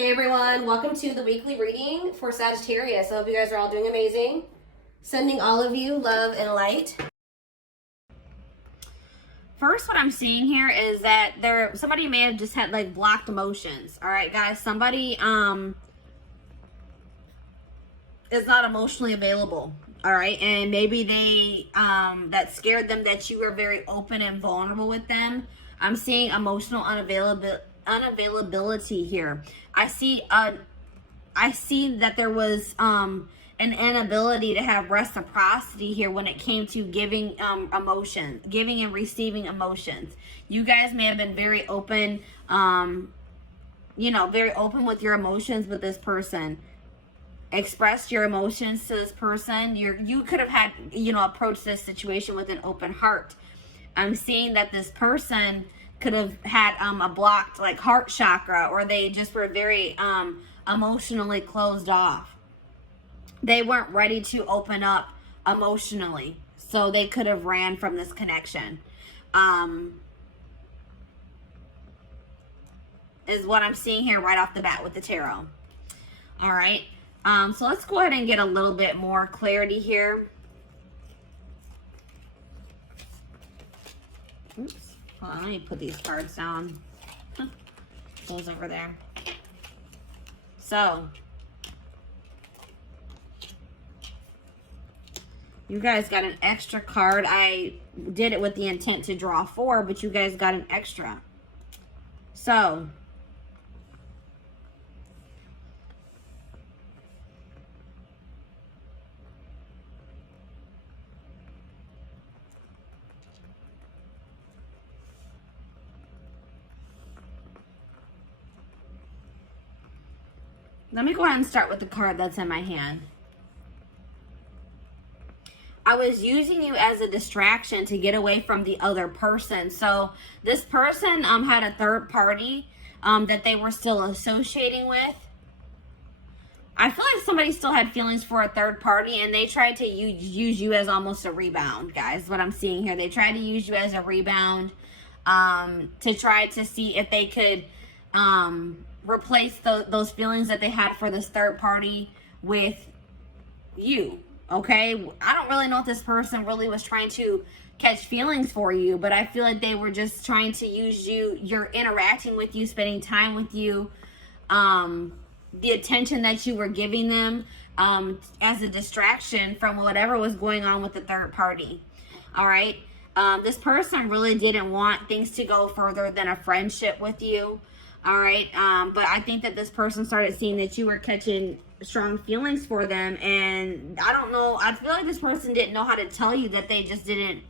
Hey everyone, welcome to the weekly reading for Sagittarius. I hope you guys are all doing amazing. Sending all of you love and light. First, what I'm seeing here is that somebody may have just had like blocked emotions. All right, guys, somebody is not emotionally available. All right, and maybe they that scared them that you were very open and vulnerable with them. I'm seeing emotional unavailability here. I see that there was an inability to have reciprocity here when it came to giving emotions, giving and receiving emotions. You guys may have been very open, very open with your emotions with this person. Expressed your emotions to this person. You could have had, approached this situation with an open heart. I'm seeing that this person could have had a blocked like heart chakra, or they just were very emotionally closed off. They weren't ready to open up emotionally, so they could have ran from this connection. Is what I'm seeing here right off the bat with the tarot. All right. So let's go ahead and get a little bit more clarity here. Oops. Hold on, let me put these cards down. Those over there. So, you guys got an extra card. I did it with the intent to draw 4, but you guys got an extra. So, let me go ahead and start with the card that's in my hand. I was using you as a distraction to get away from the other person. So this person had a third party that they were still associating with. I feel like somebody still had feelings for a third party, and they tried to use you as almost a rebound, guys. What I'm seeing here, they tried to use you as a rebound to try to see if they could replace those feelings that they had for this third party with you. Okay, I don't really know if this person really was trying to catch feelings for you, but I feel like they were just trying to use you. You're interacting with you, spending time with you, the attention that you were giving them as a distraction from whatever was going on with the third party. All right, this person really didn't want things to go further than a friendship with you. All right, but I think that this person started seeing that you were catching strong feelings for them, and I don't know, I feel like this person didn't know how to tell you that they just didn't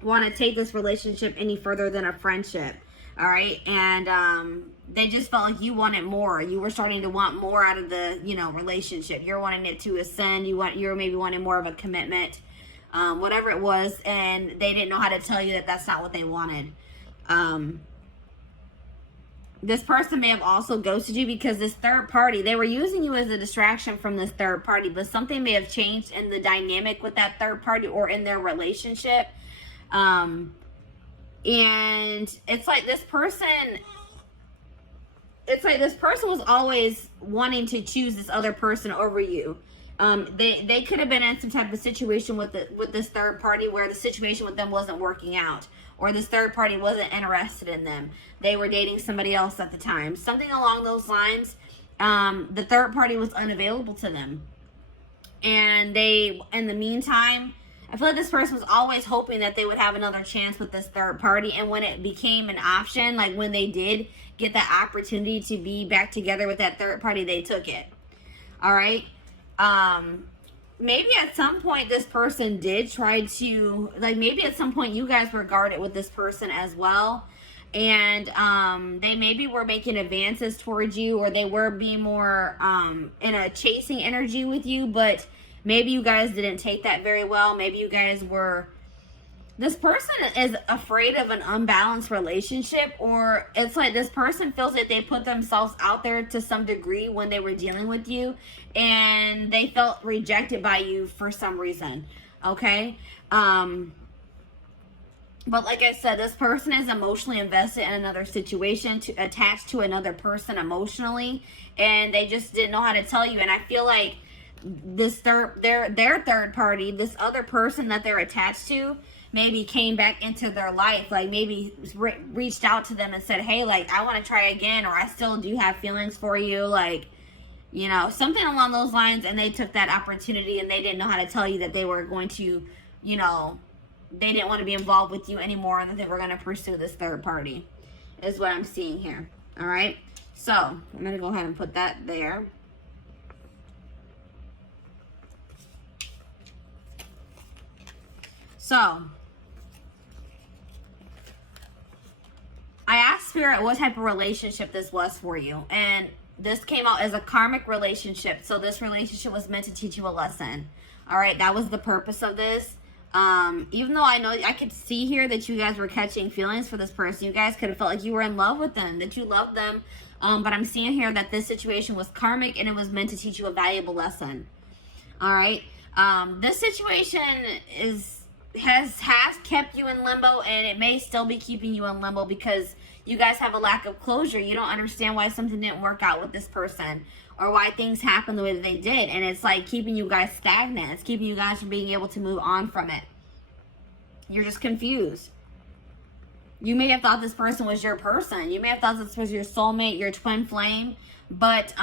want to take this relationship any further than a friendship. All right, and they just felt like you wanted more. You were starting to want more out of the relationship. You're wanting it to ascend. You're maybe wanting more of a commitment, whatever it was, and they didn't know how to tell you that that's not what they wanted. This person may have also ghosted you because this third party, they were using you as a distraction from this third party, but something may have changed in the dynamic with that third party or in their relationship. And it's like this person was always wanting to choose this other person over you. They could have been in some type of situation with this third party where the situation with them wasn't working out, or this third party wasn't interested in them. They were dating somebody else at the time. Something along those lines. The third party was unavailable to them. And in the meantime, I feel like this person was always hoping that they would have another chance with this third party. And when it became an option, like when they did get that opportunity to be back together with that third party, they took it. All right. Maybe at some point this person did try to, maybe at some point you guys were guarded with this person as well. And they maybe were making advances towards you, or they were being more in a chasing energy with you, but maybe you guys didn't take that very well. Maybe you guys were, this person is afraid of an unbalanced relationship, or it's like this person feels that they put themselves out there to some degree when they were dealing with you, and they felt rejected by you for some reason. Okay. But like I said, this person is emotionally invested in another situation, attached to another person emotionally, and they just didn't know how to tell you. And I feel like this their third party, this other person that they're attached to, maybe came back into their life, like maybe reached out to them and said, hey, like, I want to try again, or I still do have feelings for you, like, you know, something along those lines. And they took that opportunity, and they didn't know how to tell you that they were going to, you know, they didn't want to be involved with you anymore, and that they were going to pursue this third party, is what I'm seeing here. All right, so I'm going to go ahead and put that there. So I asked Spirit what type of relationship this was for you, and this came out as a karmic relationship. So this relationship was meant to teach you a lesson. All right, that was the purpose of this. Even though I know I could see here that you guys were catching feelings for this person, you guys could have felt like you were in love with them, that you loved them. But I'm seeing here that this situation was karmic, and it was meant to teach you a valuable lesson. All right. This situation has kept you in limbo, and it may still be keeping you in limbo because you guys have a lack of closure. You don't understand why something didn't work out with this person, or why things happened the way that they did. And it's like keeping you guys stagnant. It's keeping you guys from being able to move on from it. You're just confused. You may have thought this person was your person. You may have thought this was your soulmate, your twin flame. But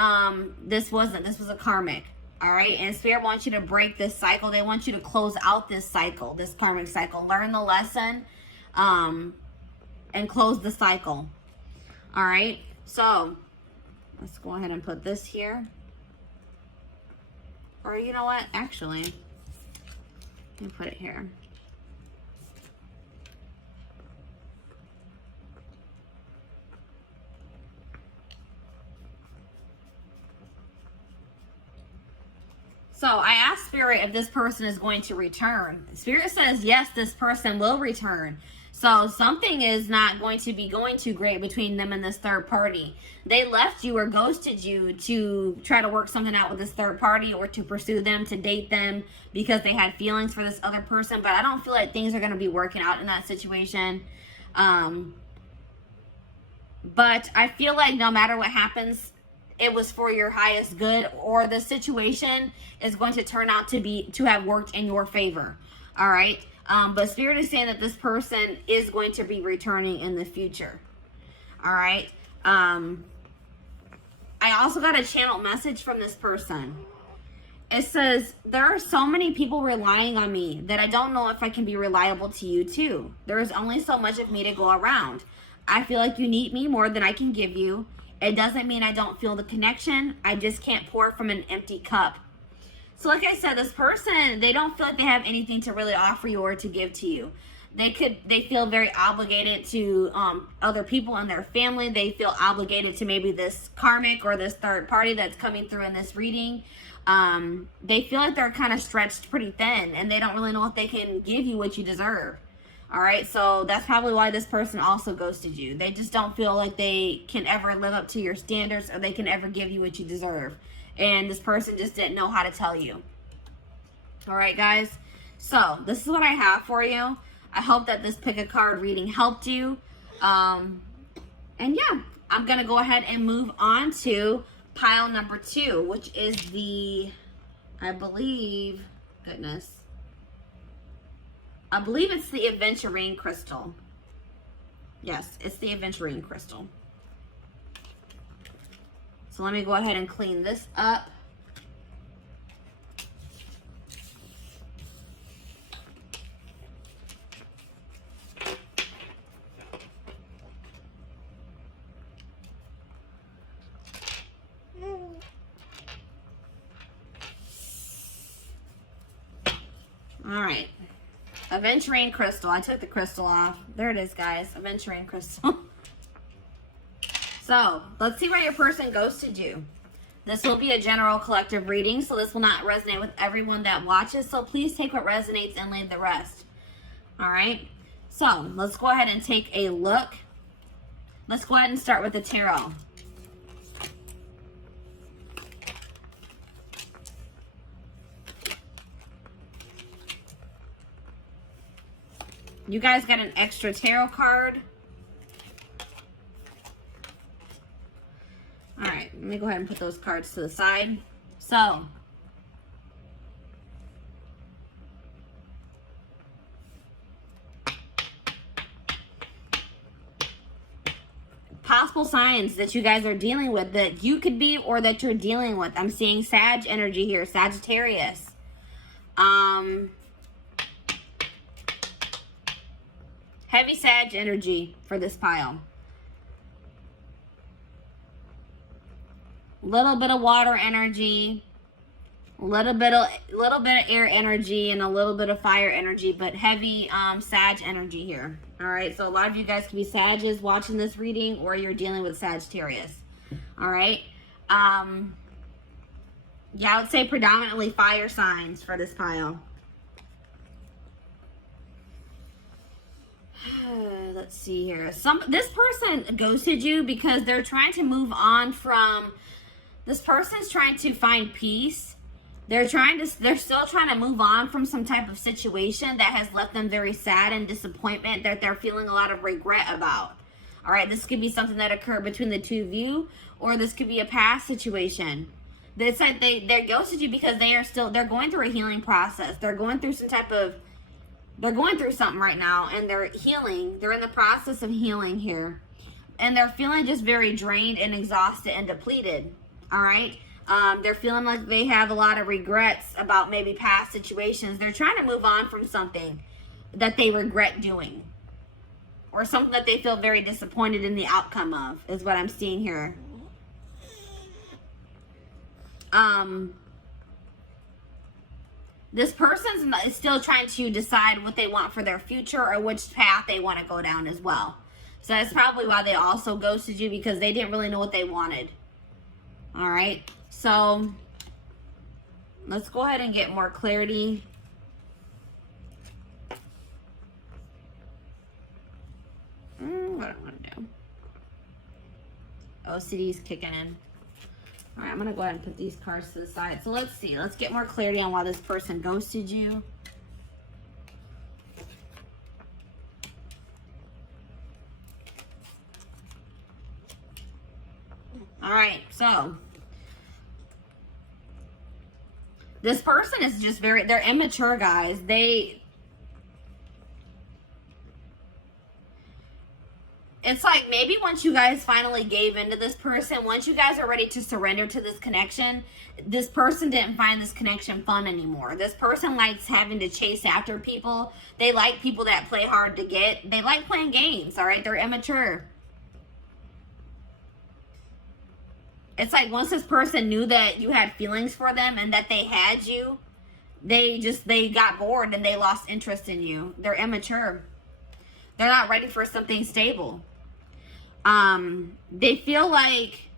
this wasn't. This was a karmic. All right. And Spirit wants you to break this cycle. They want you to close out this cycle, this karmic cycle. Learn the lesson and close the cycle. All right. So let's go ahead and put this here. Or you know what? Actually, let me put it here. So I asked Spirit if this person is going to return. Spirit says, yes, this person will return. So something is not going to be going too great between them and this third party. They left you or ghosted you to try to work something out with this third party, or to pursue them, to date them because they had feelings for this other person. But I don't feel like things are going to be working out in that situation. But I feel like no matter what happens, it was for your highest good, or the situation is going to turn out to have worked in your favor. All right. But Spirit is saying that this person is going to be returning in the future. All right. I also got a channeled message from this person. It says, there are so many people relying on me that I don't know if I can be reliable to you too. There is only so much of me to go around. I feel like you need me more than I can give you. It doesn't mean I don't feel the connection. I just can't pour from an empty cup. So like I said, this person, they don't feel like they have anything to really offer you or to give to you. They feel very obligated to other people in their family. They feel obligated to maybe this karmic or this third party that's coming through in this reading. They feel like they're kind of stretched pretty thin, and they don't really know if they can give you what you deserve. All right, so that's probably why this person also ghosted you. They just don't feel like they can ever live up to your standards, or they can ever give you what you deserve. And this person just didn't know how to tell you. All right, guys. So this is what I have for you. I hope that this pick a card reading helped you. And yeah, I'm going to go ahead and move on to pile number 2, which is the, I believe it's the aventurine crystal. Yes, it's the aventurine crystal. So let me go ahead and clean this up. All right. Aventurine crystal. I took the crystal off. There it is, guys. Aventurine crystal. So, let's see where your person ghosted you. This will be a general collective reading, so this will not resonate with everyone that watches. So, please take what resonates and leave the rest. All right? So, let's go ahead and take a look. Let's go ahead and start with the tarot. You guys got an extra tarot card. All right, let me go ahead and put those cards to the side. So, possible signs that you guys are dealing with, that you could be or that you're dealing with. I'm seeing Sag energy here, Sagittarius. Heavy Sag energy for this pile. Little bit of water energy, little bit of air energy, and a little bit of fire energy, but heavy Sag energy here. All right, so a lot of you guys could be Sages watching this reading, or you're dealing with Sagittarius. All right. Yeah, I would say predominantly fire signs for this pile. Let's see here. This person ghosted you because they're trying to move on from. This person's trying to find peace. They're still trying to move on from some type of situation that has left them very sad and disappointment, that they're feeling a lot of regret about. All right, this could be something that occurred between the two of you, or this could be a past situation. It's like they ghosted you because they're going through a healing process. They're going through they're going through something right now, and they're healing. They're in the process of healing here. And they're feeling just very drained and exhausted and depleted. All right. They're feeling like they have a lot of regrets about maybe past situations. They're trying to move on from something that they regret doing, or something that they feel very disappointed in the outcome of, is what I'm seeing here. This person is still trying to decide what they want for their future, or which path they want to go down as well. So that's probably why they also ghosted you, because they didn't really know what they wanted. All right, so let's go ahead and get more clarity. What do I want to do? OCD is kicking in. All right, I'm going to go ahead and put these cards to the side. So let's see. Let's get more clarity on why this person ghosted you. All right, so this person is just they're immature, guys. It's like maybe once you guys finally gave into this person, once you guys are ready to surrender to this connection, this person didn't find this connection fun anymore. This person likes having to chase after people. They like people that play hard to get. They like playing games, all right? They're immature. It's like once this person knew that you had feelings for them and that they had you, they got bored and they lost interest in you. They're immature. They're not ready for something stable. They feel like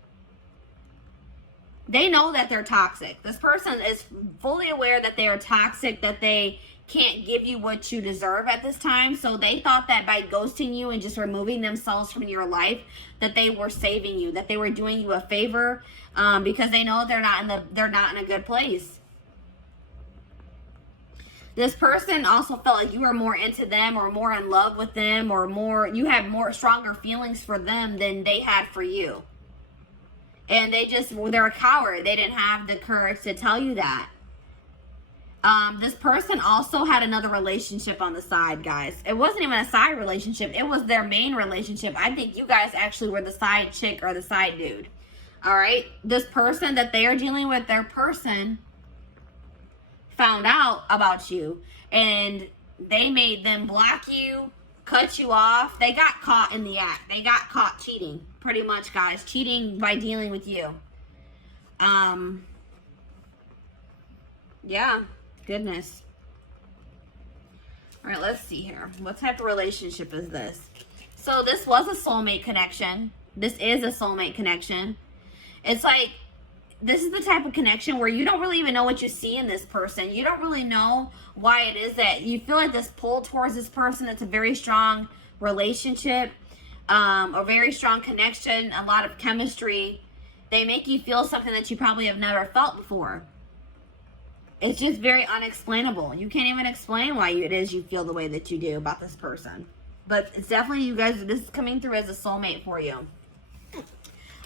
they know that they're toxic. This person is fully aware that they are toxic, that they can't give you what you deserve at this time. So they thought that by ghosting you and just removing themselves from your life, that they were saving you, that they were doing you a favor, because they know they're not in a good place. This person also felt like you were more into them, or more in love with them, or you had stronger feelings for them than they had for you. And they're a coward. They didn't have the courage to tell you that. This person also had another relationship on the side, guys. It wasn't even a side relationship. It was their main relationship. I think you guys actually were the side chick or the side dude. All right? This person that they are dealing with, their person found out about you, and they made them block you, cut you off. They got caught in the act. They got caught cheating, pretty much, guys. Cheating by dealing with you. Yeah. Goodness. All right, let's see here. What type of relationship is this? So this was a soulmate connection. This is a soulmate connection. It's like, this is the type of connection where you don't really even know what you see in this person. You don't really know why it is that you feel like this pull towards this person. It's a very strong relationship, a very strong connection, a lot of chemistry. They make you feel something that you probably have never felt before. It's just very unexplainable. You can't even explain why it is you feel the way that you do about this person. But it's definitely, you guys, this is coming through as a soulmate for you.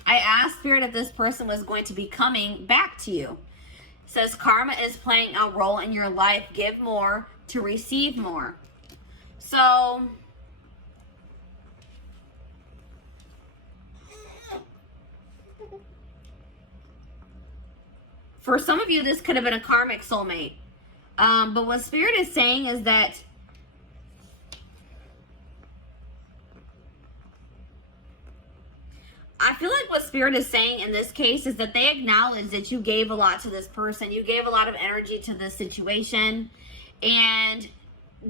I asked Spirit if this person was going to be coming back to you. It says karma is playing a role in your life. Give more to receive more. So for some of you, this could have been a karmic soulmate. But what Spirit is saying is that I feel like what Spirit is saying in this case is that they acknowledge that you gave a lot to this person. You gave a lot of energy to this situation. And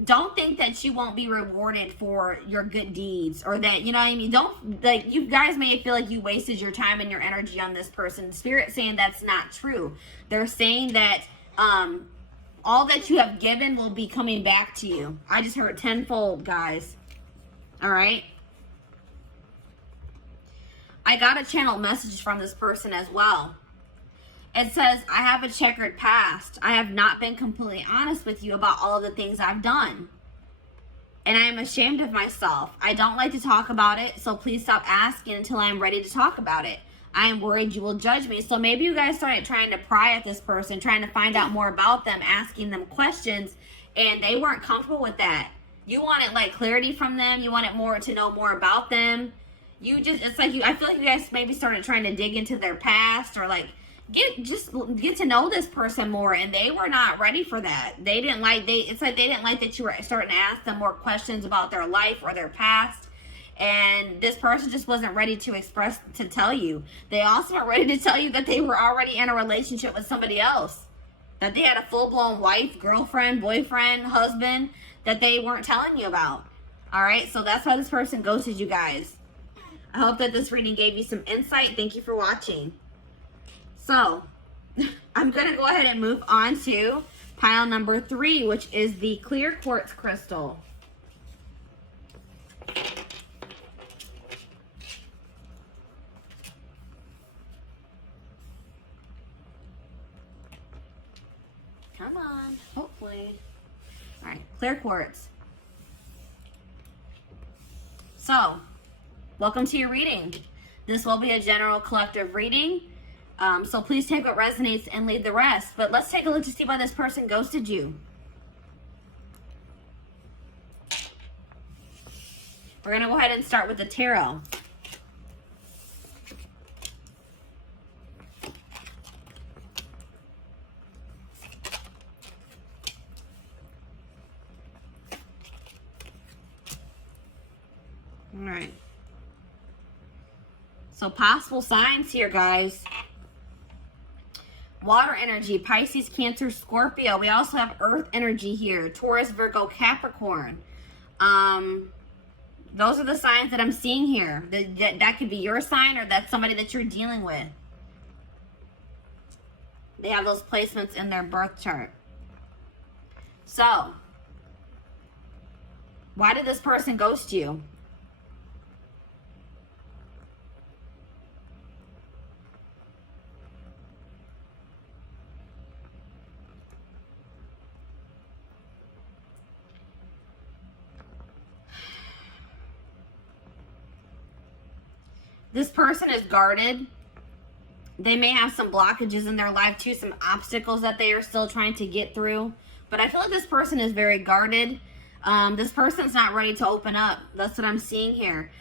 don't think that you won't be rewarded for your good deeds, or that, you know what I mean? Don't, like, you guys may feel like you wasted your time and your energy on this person. Spirit saying that's not true. They're saying that all that you have given will be coming back to you. I just heard tenfold, guys. All right. I got a channel message from this person as well. It says, I have a checkered past. I have not been completely honest with you about all of the things I've done. And I am ashamed of myself. I don't like to talk about it, so please stop asking until I am ready to talk about it. I am worried you will judge me. So maybe you guys started trying to pry at this person, trying to find out more about them, asking them questions, and they weren't comfortable with that. You wanted like clarity from them. You wanted more to know more about them. You just, it's like you, I feel like you guys maybe started trying to dig into their past, or like get to know this person more, and they were not ready for that. They didn't like, it's like they didn't like that you were starting to ask them more questions about their life or their past. And this person just wasn't ready to express, to tell you. They also weren't ready to tell you that they were already in a relationship with somebody else. That they had a full-blown wife, girlfriend, boyfriend, husband that they weren't telling you about. All right, so that's why this person ghosted you guys. I hope that this reading gave you some insight. Thank you for watching. So, I'm going to go ahead and move on to pile number 3, which is the clear quartz crystal. Come on, hopefully. All right, clear quartz. So, welcome to your reading. This will be a general collective reading. So please take what resonates and leave the rest. But let's take a look to see why this person ghosted you. We're going to go ahead and start with the tarot. All right. So possible signs here, guys. Water energy, Pisces, Cancer, Scorpio. We also have earth energy here. Taurus, Virgo, Capricorn. Those are the signs that I'm seeing here. That could be your sign, or that's somebody that you're dealing with. They have those placements in their birth chart. So, why did this person ghost you? This person is guarded. They may have some blockages in their life too, some obstacles that they are still trying to get through. But I feel like this person is very guarded. This person's not ready to open up. That's what I'm seeing here.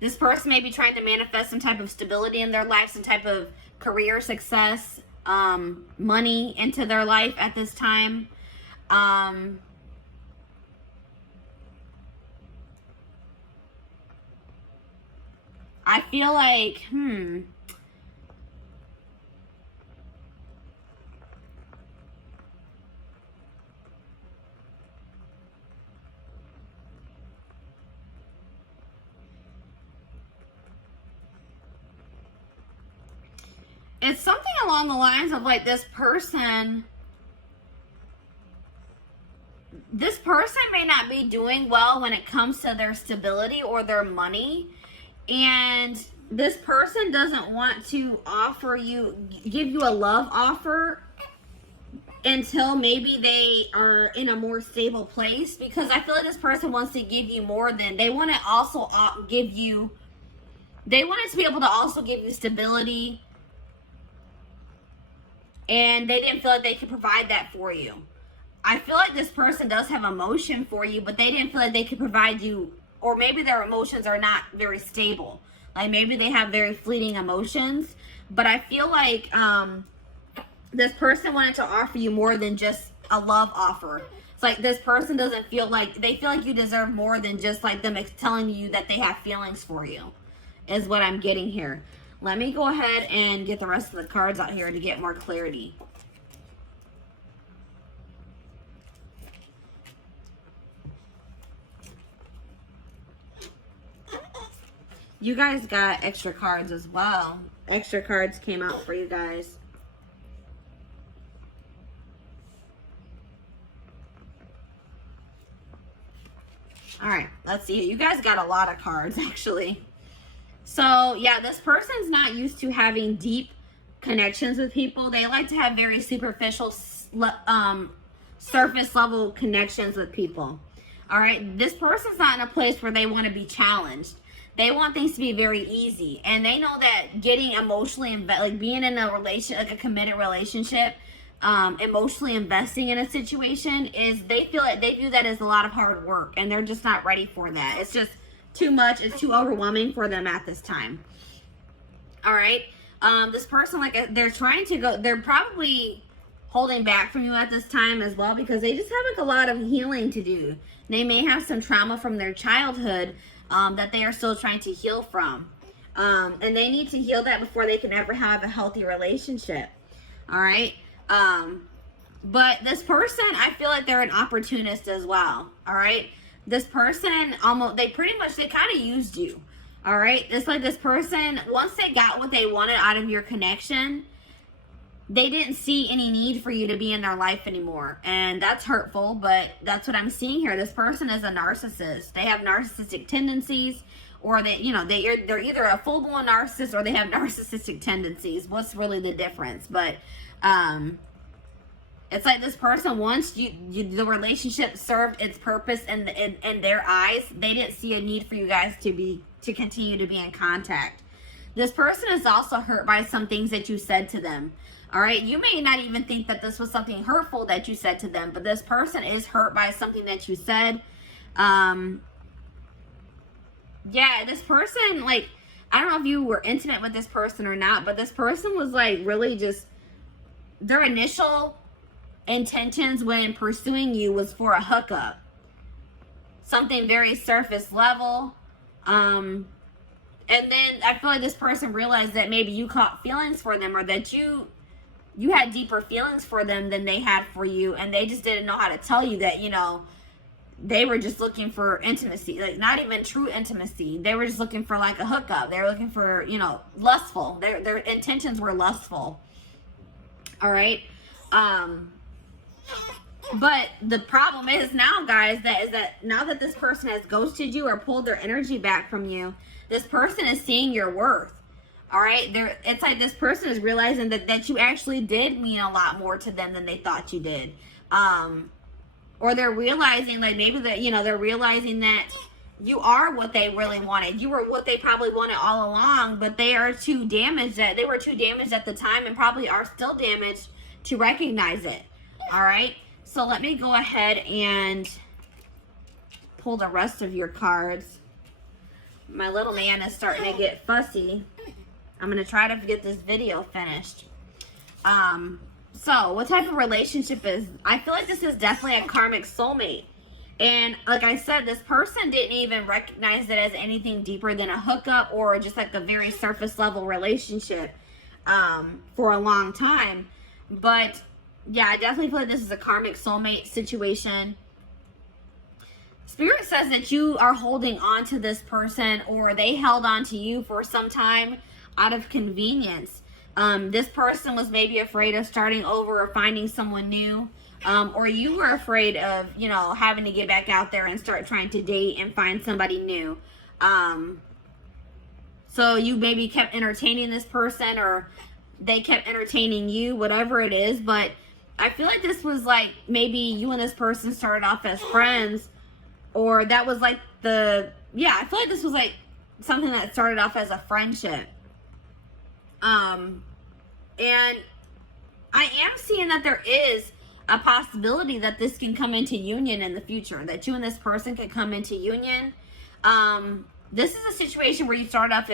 This person may be trying to manifest some type of stability in their life, some type of career success, money into their life at this time. I feel like, it's something along the lines of like this person may not be doing well when it comes to their stability or their money. And this person doesn't want to offer you, give you a love offer until maybe they are in a more stable place, because I feel like this person wants to give you more than, they want to also give you, they wanted to be able to also give you stability, and they didn't feel like they could provide that for you. I feel like this person does have emotion for you, but they didn't feel like they could provide you, or maybe their emotions are not very stable. Like maybe they have very fleeting emotions, but I feel like this person wanted to offer you more than just a love offer. It's like this person doesn't feel like, they feel like you deserve more than just like them telling you that they have feelings for you, is what I'm getting here. Let me go ahead and get the rest of the cards out here to get more clarity. You guys got extra cards as well. Extra cards came out for you guys. All right, let's see. You guys got a lot of cards, actually. So, yeah, this person's not used to having deep connections with people. They like to have very superficial, surface level connections with people. All right, this person's not in a place where they want to be challenged. They want things to be very easy, and they know that getting emotionally like being in a relation, like a committed relationship, emotionally investing in a situation is, they feel like they view that as a lot of hard work, and they're just not ready for that. It's just too much. It's too overwhelming for them at this time. All right, this person, like, they're trying to go, they're probably holding back from you at this time as well, because they just have like a lot of healing to do. They may have some trauma from their childhood that they are still trying to heal from. And they need to heal that before they can ever have a healthy relationship. All right. But this person, I feel like they're an opportunist as well. All right. This person they kind of used you. All right. It's like this person, once they got what they wanted out of your connection, they didn't see any need for you to be in their life anymore. And that's hurtful, but that's what I'm seeing here. This person is a narcissist. They have narcissistic tendencies, or they're either a full-blown narcissist or they have narcissistic tendencies. What's really the difference? But it's like this person, once the relationship served its purpose in their eyes, they didn't see a need for you guys to continue to be in contact. This person is also hurt by some things that you said to them. All right, you may not even think that this was something hurtful that you said to them, but this person is hurt by something that you said. Yeah, this person, like, I don't know if you were intimate with this person or not, but this person was like really just, their initial intentions when pursuing you was for a hookup. Something very surface level. And then I feel like this person realized that maybe you caught feelings for them, or that you had deeper feelings for them than they had for you, and they just didn't know how to tell you that, they were just looking for intimacy, like not even true intimacy. They were just looking for like a hookup. They were looking for, lustful. Their intentions were lustful. All right. But the problem is now, guys, that now that this person has ghosted you or pulled their energy back from you, this person is seeing your worth. All right, it's like this person is realizing that you actually did mean a lot more to them than they thought you did. Or they're realizing, like, maybe that, they're realizing that you are what they really wanted. You were what they probably wanted all along, but they are too damaged, they were too damaged at the time, and probably are still damaged to recognize it. All right, so let me go ahead and pull the rest of your cards. My little man is starting to get fussy. I'm going to try to get this video finished. So, what type of relationship is... I feel like this is definitely a karmic soulmate. And like I said, this person didn't even recognize it as anything deeper than a hookup or just like a very surface level relationship for a long time. But, yeah, I definitely feel like this is a karmic soulmate situation. Spirit says that you are holding on to this person, or they held on to you for some time out of convenience. This person was maybe afraid of starting over or finding someone new, or you were afraid of, having to get back out there and start trying to date and find somebody new. So you maybe kept entertaining this person, or they kept entertaining you, whatever it is. But I feel like this was like maybe you and this person started off as friends, or that was like yeah, I feel like this was like something that started off as a friendship. And I am seeing that there is a possibility that this can come into union in the future, that you and this person could come into union. This is a situation where you start off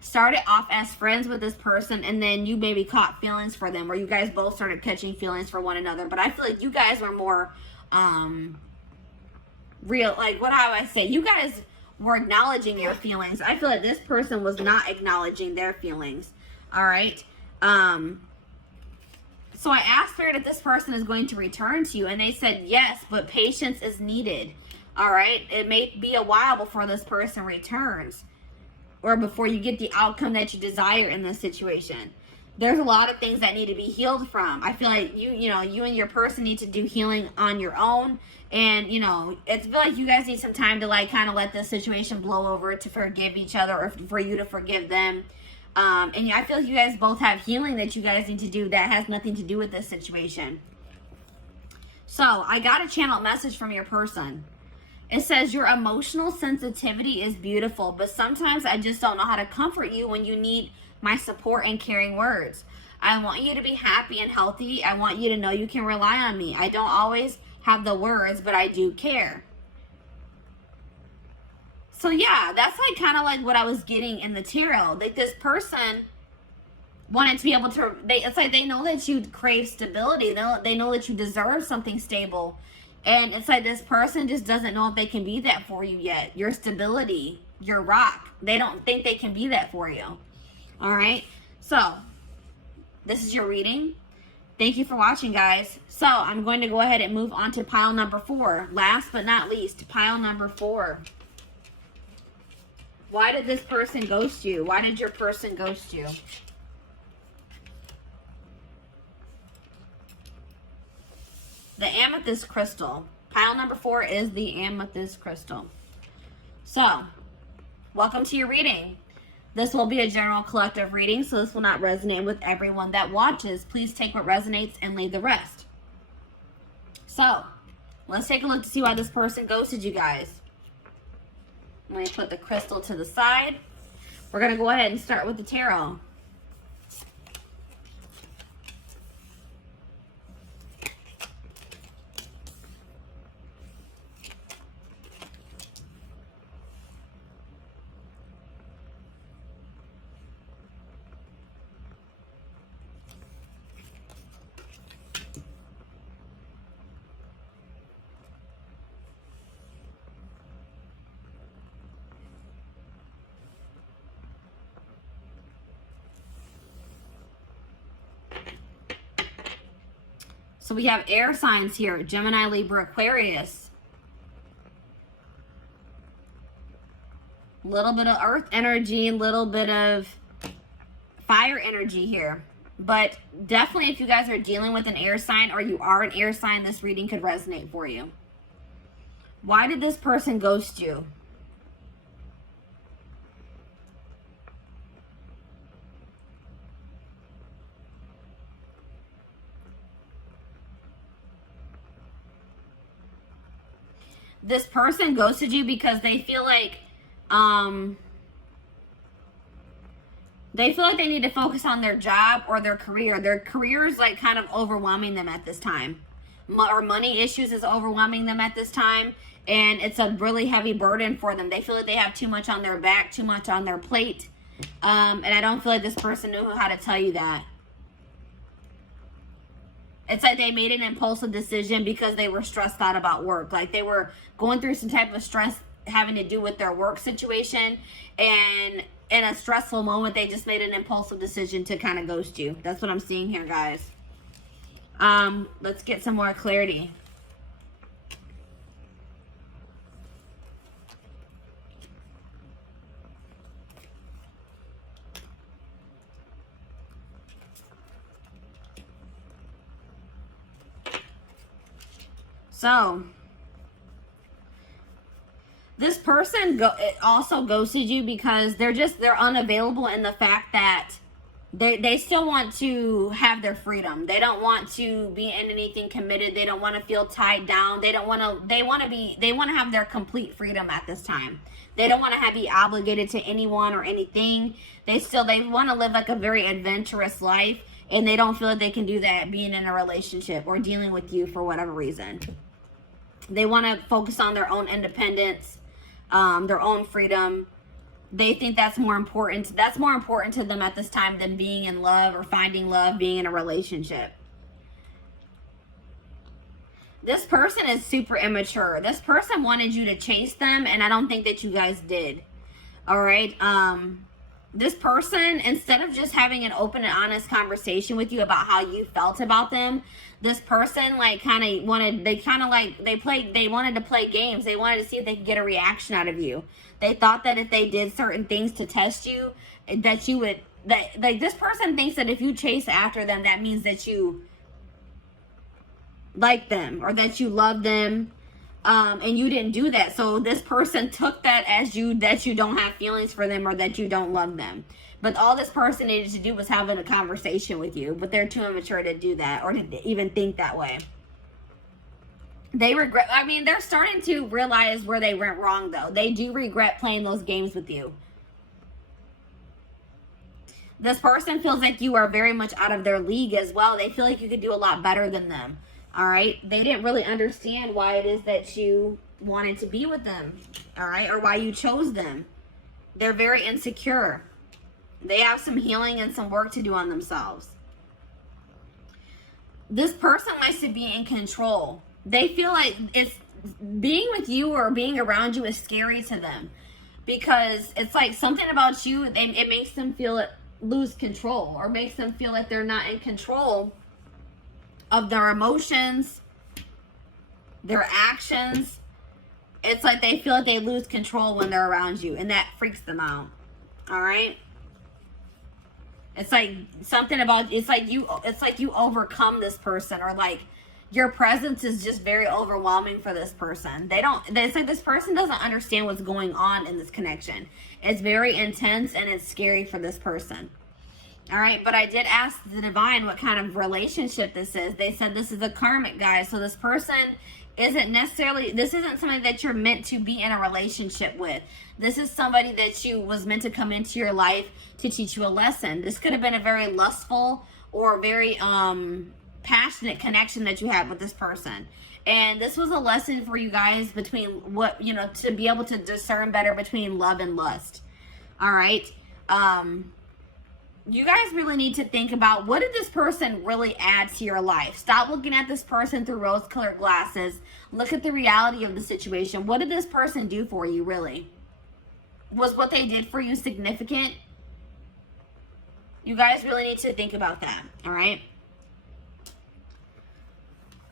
started off as friends with this person, and then you maybe caught feelings for them, or you guys both started catching feelings for one another. But I feel like you guys were more real, like, what do I say? You guys were acknowledging your feelings. I feel like this person was not acknowledging their feelings. All right. So I asked Spirit if this person is going to return to you, and they said yes, but patience is needed. All right. It may be a while before this person returns, or before you get the outcome that you desire in this situation. There's a lot of things that need to be healed from. I feel like you and your person need to do healing on your own. And, it's feel like you guys need some time to, like, kind of let this situation blow over, to forgive each other, or for you to forgive them. And I feel like you guys both have healing that you guys need to do that has nothing to do with this situation. So I got a channel message from your person. It says, your emotional sensitivity is beautiful, but sometimes I just don't know how to comfort you when you need my support and caring words. I want you to be happy and healthy. I want you to know you can rely on me. I don't always have the words, but I do care. So yeah, that's like kind of like what I was getting in the tarot. Like, this person wanted to be able to, it's like they know that you crave stability. They know that you deserve something stable. And it's like this person just doesn't know if they can be that for you yet. Your stability, your rock. They don't think they can be that for you. All right. So this is your reading. Thank you for watching, guys. So I'm going to go ahead and move on to pile number 4. Last but not least, pile number 4. Why did this person ghost you? Why did your person ghost you? The amethyst crystal. Pile number 4 is the amethyst crystal. So, welcome to your reading. This will be a general collective reading, so this will not resonate with everyone that watches. Please take what resonates and leave the rest. So, let's take a look to see why this person ghosted you guys. Let me put the crystal to the side. We're going to go ahead and start with the tarot. So we have air signs here: Gemini, Libra, Aquarius. A little bit of earth energy, a little bit of fire energy here. But definitely, if you guys are dealing with an air sign, or you are an air sign, this reading could resonate for you. Why did this person ghost you? This person ghosted you because they feel like they need to focus on their job or their career. Their career is like kind of overwhelming them at this time. Or money issues is overwhelming them at this time. And it's a really heavy burden for them. They feel like they have too much on their back, too much on their plate. And I don't feel like this person knew how to tell you that. It's like they made an impulsive decision because they were stressed out about work. Like they were going through some type of stress having to do with their work situation. And in a stressful moment, they just made an impulsive decision to kind of ghost you. That's what I'm seeing here, guys. Let's get some more clarity. So, This person also ghosted you because they're unavailable in the fact that they still want to have their freedom. They don't want to be in anything committed. They don't want to feel tied down. They want to have their complete freedom at this time. They don't want to be obligated to anyone or anything. They want to live like a very adventurous life, and they don't feel like they can do that being in a relationship or dealing with you for whatever reason. They want to focus on their own independence, their own freedom. They think that's more important. That's more important to them at this time than being in love or finding love, being in a relationship. This person is super immature. This person wanted you to chase them, and I don't think that you guys did. All right. This person, instead of just having an open and honest conversation with you about how you felt about them, this person like they wanted to play games. They wanted to see if they could get a reaction out of you. They thought that if they did certain things to test you, that you would, this person thinks that if you chase after them, that means that you like them or that you love them. And you didn't do that. So this person took that as that you don't have feelings for them or that you don't love them. But all this person needed to do was having a conversation with you. But they're too immature to do that or to even think that way. They regret. I mean, they're starting to realize where they went wrong, though. They do regret playing those games with you. This person feels like you are very much out of their league as well. They feel like you could do a lot better than them. All right. They didn't really understand why it is that you wanted to be with them. All right. Or why you chose them. They're very insecure. They have some healing and some work to do on themselves. This person likes to be in control. They feel like being with you or being around you is scary to them because it's like something about you, it makes them lose control or makes them feel like they're not in control of their emotions, their actions. It's like they feel like they lose control when they're around you, and that freaks them out. All right? It's like something about, it's like you overcome this person, or like your presence is just very overwhelming for this person. It's like this person doesn't understand what's going on in this connection. It's very intense and it's scary for this person. All right, but I did ask the divine what kind of relationship this is. They said this is a karmic, guys. So this person this isn't somebody that you're meant to be in a relationship with. This is somebody that was meant to come into your life to teach you a lesson. This could have been a very lustful or very passionate connection that you had with this person. And this was a lesson for you guys between to be able to discern better between love and lust. All right. You guys really need to think about, what did this person really add to your life? Stop looking at this person through rose-colored glasses. Look at the reality of the situation. What did this person do for you, really? Was what they did for you significant? You guys really need to think about that, all right?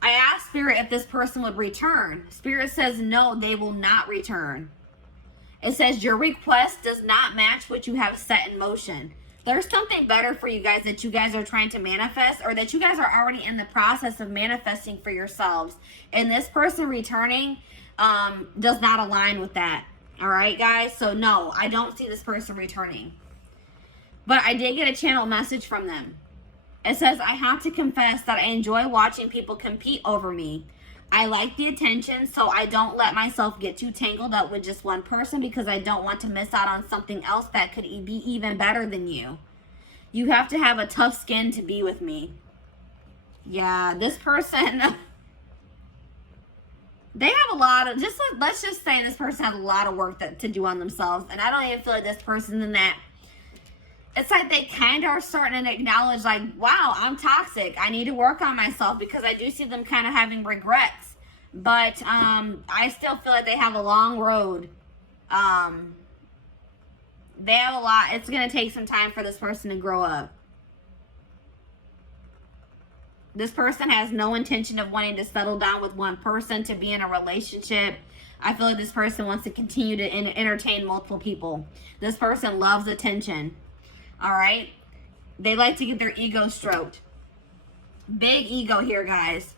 I asked Spirit if this person would return. Spirit says no, they will not return. It says your request does not match what you have set in motion. There's something better for you guys that you guys are trying to manifest, or that you guys are already in the process of manifesting for yourselves. And this person returning does not align with that. All right, guys? So no, I don't see this person returning. But I did get a channel message from them. It says, I have to confess that I enjoy watching people compete over me. I like the attention, so I don't let myself get too tangled up with just one person because I don't want to miss out on something else that could be even better than you. You have to have a tough skin to be with me. Yeah, this person, they have a lot of, let's just say this person has a lot of work to do on themselves. And I don't even feel like this person's in that. It's like they kind of are starting to acknowledge, like, wow, I'm toxic. I need to work on myself, because I do see them kind of having regrets. But I still feel like they have a long road. They have a lot. It's going to take some time for this person to grow up. This person has no intention of wanting to settle down with one person, to be in a relationship. I feel like this person wants to continue to entertain multiple people. This person loves attention. All right. They like to get their ego stroked. Big ego here, guys.